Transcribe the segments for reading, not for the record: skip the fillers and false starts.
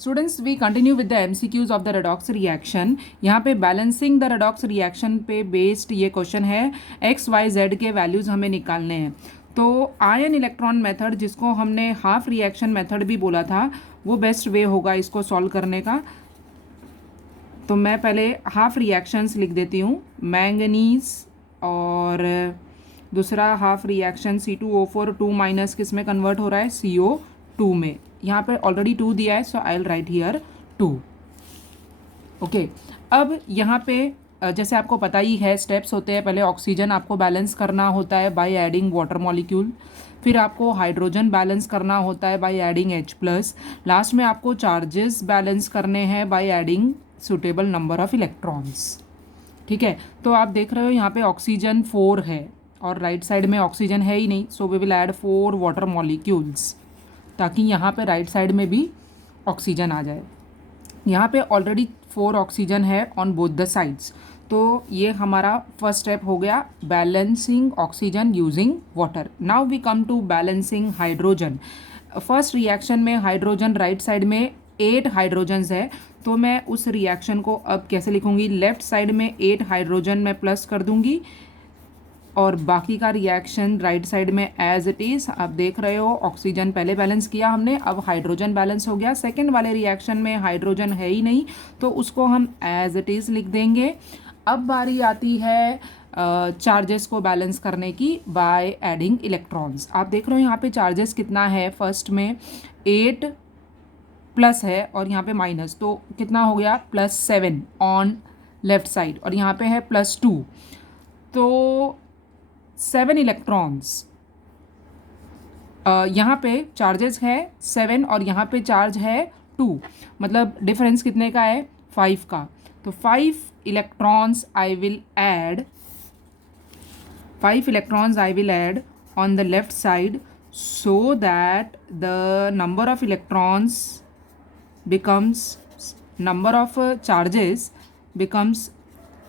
Students we continue with the MCQs of the redox reaction. यहाँ पे balancing the redox reaction पे based ये question है। X Y Z के values हमें निकालने हैं। तो आयन इलेक्ट्रॉन मेथड, जिसको हमने हाफ रिएक्शन मेथड भी बोला था, वो बेस्ट वे होगा इसको सॉल्व करने का। तो मैं पहले हाफ रिएक्शंस लिख देती हूँ। मैंगनीज और दूसरा हाफ रिएक्शन C2O4 2 माइनस किस में कन्वर्ट हो रहा है, CO2 में। यहाँ पे ऑलरेडी 2 दिया है, so I will write here 2। Okay, अब यहाँ पे जैसे आपको पता ही है स्टेप्स होते हैं। पहले ऑक्सीजन आपको बैलेंस करना होता है बाय एडिंग वाटर मॉलिक्यूल, फिर आपको हाइड्रोजन बैलेंस करना होता है बाय एडिंग H+, लास्ट में आपको चार्जेस बैलेंस करने हैं by adding suitable number of electrons. ठीक है, तो आप देख रहे हो यहाँ पे ऑक्सीजन 4 है और राइट साइड में ऑक्सीजन है ही नहीं, so we will add 4 water molecules ताकि यहाँ पे राइट साइड में भी ऑक्सीजन आ जाए। यहाँ पे ऑलरेडी 4 ऑक्सीजन है ऑन बोथ द साइड्स। तो ये हमारा फर्स्ट स्टेप हो गया, balancing oxygen using water. Now we come to balancing hydrogen. First reaction में हाइड्रोजन राइट साइड में 8 हाइड्रोजन्स है, तो मैं उस रिएक्शन को अब कैसे लिखूँगी, लेफ्ट साइड में 8 हाइड्रोजन मैं प्लस कर दूँगी और बाकी का रिएक्शन राइट साइड में एज इट इज़। आप देख रहे हो ऑक्सीजन पहले बैलेंस किया हमने, अब हाइड्रोजन बैलेंस हो गया। सेकंड वाले रिएक्शन में हाइड्रोजन है ही नहीं, तो उसको हम एज इट इज़ लिख देंगे। अब बारी आती है चार्जेस को बैलेंस करने की बाय एडिंग इलेक्ट्रॉन्स। आप देख रहे हो यहाँ पे चार्जेस कितना है, फर्स्ट में 8 प्लस है और यहाँ पे माइनस, तो कितना हो गया +7 ऑन लेफ्ट साइड, और यहाँ पे है +2, तो 7 इलेक्ट्रॉन्स। यहाँ पे चार्जेस है 7 और यहाँ पे चार्ज है 2, मतलब डिफरेंस कितने का है, 5 का। तो 5 electrons I will add, 5 electrons I will add on the left side so that the number of electrons becomes, number of charges becomes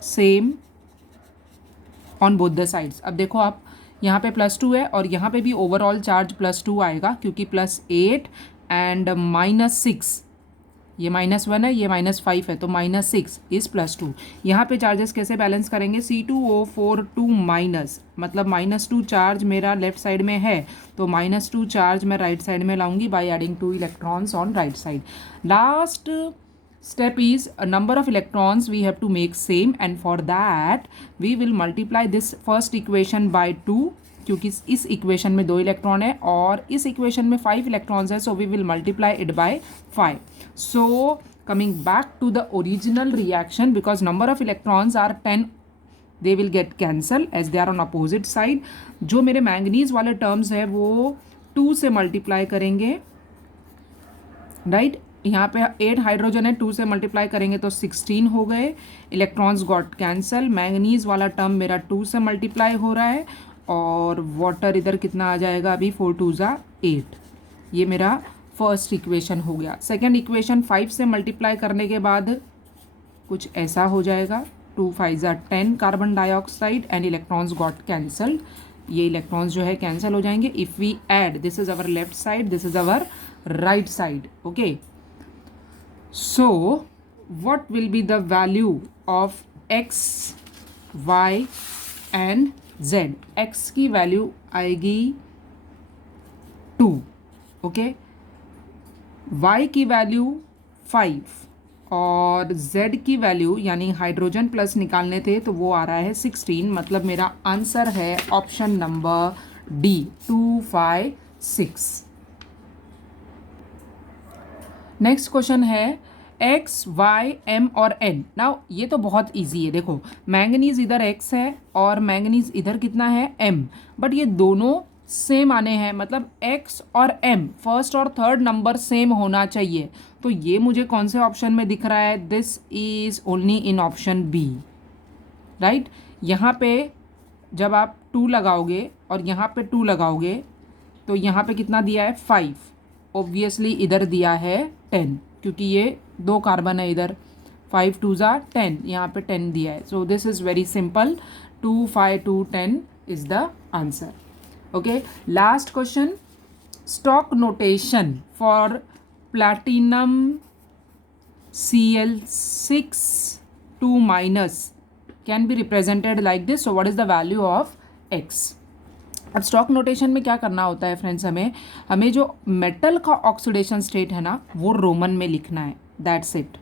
same on both the sides। अब देखो आप यहाँ पे +2 है और यहाँ पे भी ओवरऑल चार्ज +2 आएगा क्योंकि +8 एंड -6, ये -1 है, ये -5 है, तो -6 इज़ +2। यहाँ पे चार्जेस कैसे बैलेंस करेंगे, C2O4 2 माइनस, मतलब -2 चार्ज मेरा लेफ्ट साइड में है, तो -2 चार्ज मैं राइट साइड में लाऊंगी by adding 2 electrons on right side. Last step is a number of electrons we have to make same, and for that we will multiply this first equation by 2, क्योंकि इस equation में 2 electron है और इस equation में 5 electrons है, so we will multiply it by 5। So coming back to the original reaction, because number of electrons are 10, they will get cancel as they are on opposite side. जो मेरे manganese वाले terms है वो 2 से multiply करेंगे, right. यहाँ पे 8 hydrogen है, 2 से मल्टीप्लाई करेंगे तो 16 हो गए, इलेक्ट्रॉन्स गॉट कैंसल। मैंगनीज वाला टर्म मेरा 2 से मल्टीप्लाई हो रहा है और वाटर इधर कितना आ जाएगा अभी, 4 2 8। ये मेरा फर्स्ट इक्वेशन हो गया। सेकंड इक्वेशन 5 से मल्टीप्लाई करने के बाद कुछ ऐसा हो जाएगा, 2 5 10 carbon dioxide and electrons got cancelled. ये इलेक्ट्रॉन्स जो है कैंसिल हो जाएंगे if we add, this is our left side, this is our right side. Okay, so what will be the value of x, y and z? x की value आएगी 2, okay, y की value 5 और z की value यानी hydrogen plus निकालने थे तो वो आ रहा है 16, मतलब मेरा आंसर है option number D 2 5 6। Next question है x, y, m और n। नाउ ये तो बहुत इजी है, देखो मैंगनीज इधर x है और मैंगनीज इधर कितना है m, बट ये दोनों सेम आने हैं, मतलब x और m फर्स्ट और थर्ड नंबर सेम होना चाहिए। तो ये मुझे कौन से ऑप्शन में दिख रहा है, this is only in option B, right. यहाँ पे जब आप 2 लगाओगे और यहाँ पे 2 लगाओगे तो यहाँ पे कितना दिया है 5, ऑब्वियसली इधर दिया है 10 क्योंकि ये 2 कार्बन है इधर, 5 2 10, यहाँ पे 10 दिया है। So this is very simple, 2 5 2 10 is the answer. Okay, last question, stock notation for platinum Cl6 2 minus can be represented like this. So what is the value of x? अब स्टॉक नोटेशन में क्या करना होता है friends, हमें जो metal का oxidation state है ना वो रोमन में लिखना है, दैट्स इट।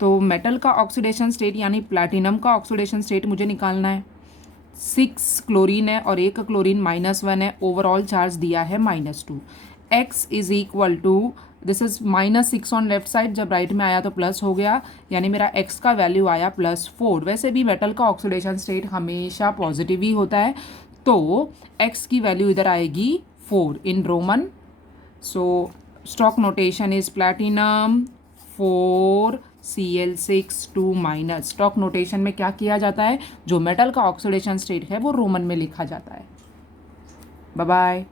तो मेटल का ऑक्सीडेशन स्टेट यानी प्लैटिनम का ऑक्सीडेशन स्टेट मुझे निकालना है। 6 क्लोरीन है और 1 क्लोरीन -1 है, ओवरऑल चार्ज दिया है -2। x is equal to, this is -6 on left side, जब राइट में आया तो प्लस हो गया, यानी मेरा x का वैल्यू आया +4। वैसे भी मेटल का ऑक्सीडेशन स्टेट हमेशा पॉजिटिव ही होता है, तो x की वैल्यू इधर आएगी 4 in Roman. So stock notation is platinum 4 Cl6 2 minus. Stock notation में क्या किया जाता है, जो मेटल का ऑक्सीडेशन स्टेट है वो रोमन में लिखा जाता है। Bye bye.